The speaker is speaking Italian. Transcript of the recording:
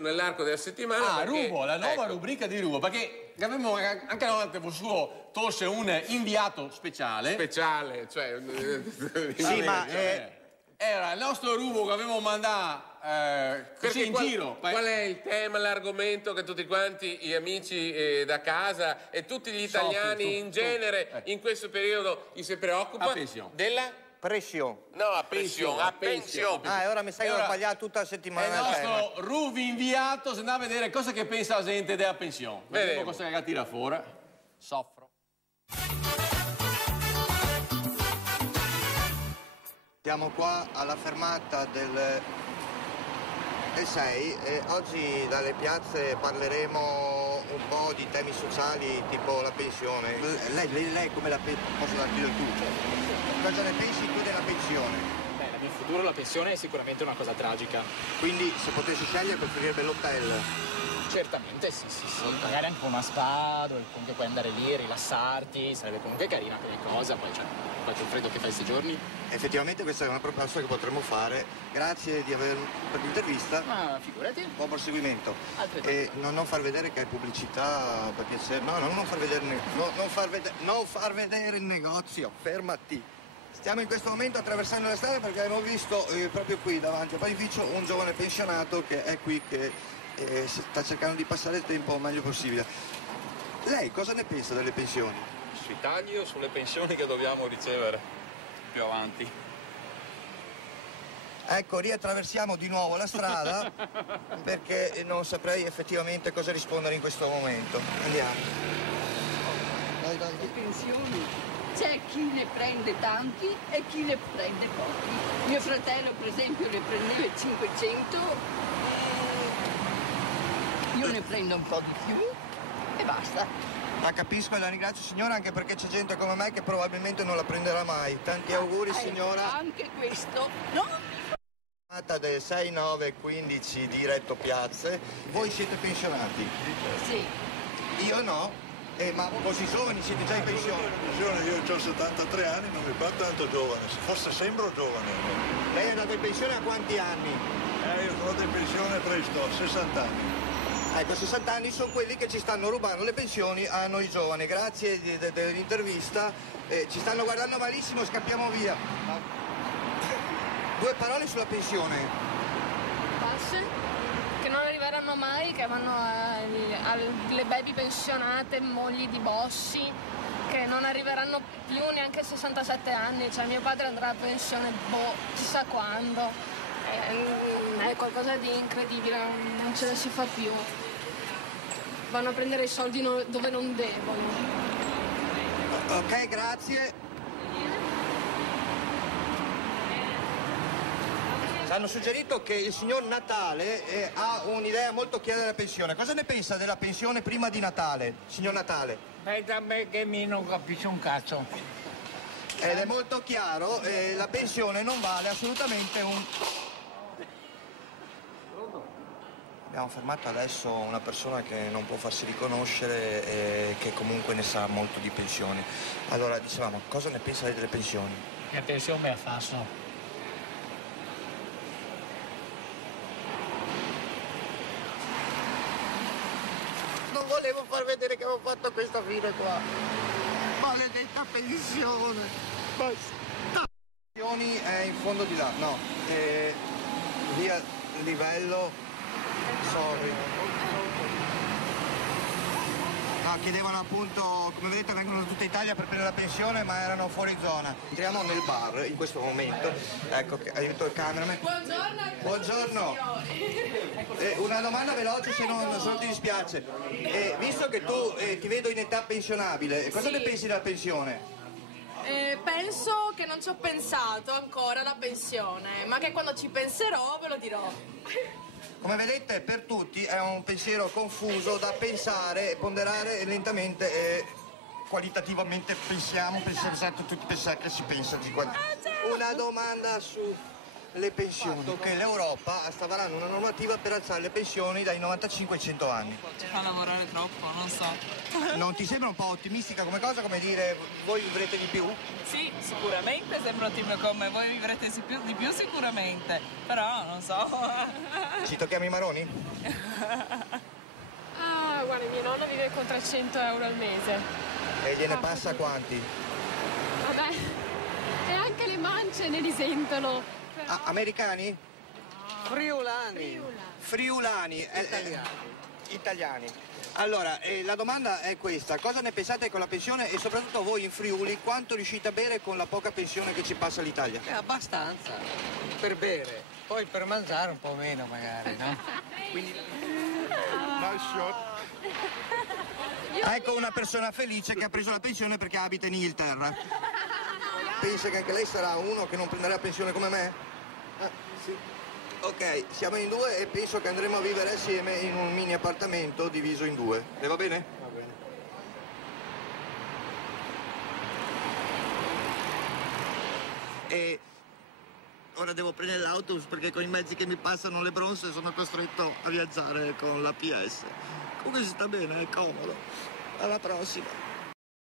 nell'arco della settimana. Rubo, la nuova rubrica di Rubo, perché abbiamo anche l'altro suo torse un inviato speciale. Speciale, cioè... Sì, ma... Era il nostro Rubo che avevamo mandato così in giro. Qual è il tema, l'argomento che tutti quanti gli amici da casa e tutti gli italiani in genere in questo periodo gli si preoccupa? Della... Pressione. No, a pensione, a pensione. E ora mi sai che ho sbagliato tutta la settimana. Il nostro Ruvi inviato se andava a vedere cosa che pensa la gente della pensione. Vediamo cosa che tira fuori. Soffro. Siamo qua alla fermata del 6 e oggi dalle piazze parleremo un po' di temi sociali tipo la pensione. Lei come la posso darti del tu? Cosa ne pensi tu della pensione? Beh, nel mio futuro la pensione è sicuramente una cosa tragica. Quindi se potessi scegliere preferirebbe l'hotel? Certamente sì. Magari anche una spa dove comunque puoi andare lì, rilassarti, sarebbe comunque carina come cosa, poi c'è qualche freddo che fa questi giorni. Effettivamente questa è una proposta che potremmo fare. Grazie per l'intervista. Ma figurati. Buon proseguimento. E non far vedere che è pubblicità, per piacere. No, non far vedere non far vedere il negozio, fermati. Stiamo in questo momento attraversando la strada perché abbiamo visto proprio qui davanti al panificio un giovane pensionato che è qui che sta cercando di passare il tempo il meglio possibile. Lei cosa ne pensa delle pensioni? Sui tagli o sulle pensioni che dobbiamo ricevere più avanti? Ecco, riattraversiamo di nuovo la strada perché non saprei effettivamente cosa rispondere in questo momento. Andiamo. Dai. Le pensioni. C'è chi ne prende tanti e chi ne prende pochi. Mio fratello, per esempio, ne prendeva 500, io ne prendo un po' di più e basta. Ma capisco e la ringrazio signora anche perché c'è gente come me che probabilmente non la prenderà mai. Tanti auguri signora. Anche questo, no? Del 6, 9, 15 di Retto Piazze. Voi siete pensionati? Sì. Io no. Ma così giovani siete già in pensione? Io ho 73 anni, non mi fa tanto giovane, forse sembro giovane. Lei è andato in pensione a quanti anni? Io sono andato in pensione presto, a 60 anni. Ecco, 60 anni sono quelli che ci stanno rubando le pensioni a noi giovani. Grazie dell'intervista. Ci stanno guardando malissimo, scappiamo via. Due parole sulla pensione. Basse, che non arriveranno mai, che vanno alle baby pensionate, mogli di bossi, che non arriveranno più neanche a 67 anni. Cioè mio padre andrà a pensione, chissà quando. È qualcosa di incredibile, non ce la si fa più. Vanno a prendere i soldi dove non devono. Ok, grazie. Ci hanno suggerito che il signor Natale ha un'idea molto chiara della pensione. Cosa ne pensa della pensione prima di Natale, signor Natale? Da me che mi non capisce un cazzo. Ed è molto chiaro, la pensione non vale assolutamente un... Abbiamo fermato adesso una persona che non può farsi riconoscere e che comunque ne sa molto di pensioni. Allora, dicevamo, cosa ne pensa lei delle pensioni? La pensione me la faccio. Non volevo far vedere che avevo fatto questa fine qua. Maledetta pensione. Basta. Pensioni è in fondo di là. No. Via livello. Sorry. No, chiedevano appunto, come vedete vengono da tutta Italia per prendere la pensione, ma erano fuori zona. Entriamo nel bar in questo momento. Ecco, aiuto il cameraman. Buongiorno. Buongiorno. Una domanda veloce se non ti dispiace. Visto che tu ti vedo in età pensionabile, cosa ne pensi della pensione? Penso che non ci ho pensato ancora alla pensione, ma che quando ci penserò ve lo dirò. Come vedete, per tutti è un pensiero confuso da pensare e ponderare lentamente e qualitativamente pensiamo esatto, tutti pensare che si pensa di qualità. Una domanda su le pensioni. Fatto che l'Europa sta varando una normativa per alzare le pensioni dai 95 ai 100 anni. Ci fa lavorare troppo, non so. Non ti sembra un po' ottimistica come cosa, come dire voi vivrete di più? Sì, sicuramente sembra ottimista come voi vivrete di più sicuramente, però non so. Ci tocchiamo i maroni? Ah, guarda, mio nonno vive con 300 euro al mese. E gliene passa quanti? Vabbè, e anche le mance ne risentono. Però... Ah, americani? No. Friulani. Friulani. Italiani. Allora, la domanda è questa. Cosa ne pensate con la pensione e soprattutto voi in Friuli quanto riuscite a bere con la poca pensione che ci passa l'Italia? Abbastanza. Per bere. Poi per mangiare un po' meno magari, no? Quindi... Nice shot. Ecco una persona felice che ha preso la pensione perché abita in Inghilterra. Pensa che anche lei sarà uno che non prenderà pensione come me? Sì. Ok, siamo in due e penso che andremo a vivere assieme in un mini appartamento diviso in due. Le va bene? Va bene. E ora devo prendere l'autobus perché con i mezzi che mi passano le bronze sono costretto a viaggiare con la PS. Comunque si sta bene, è comodo. Alla prossima.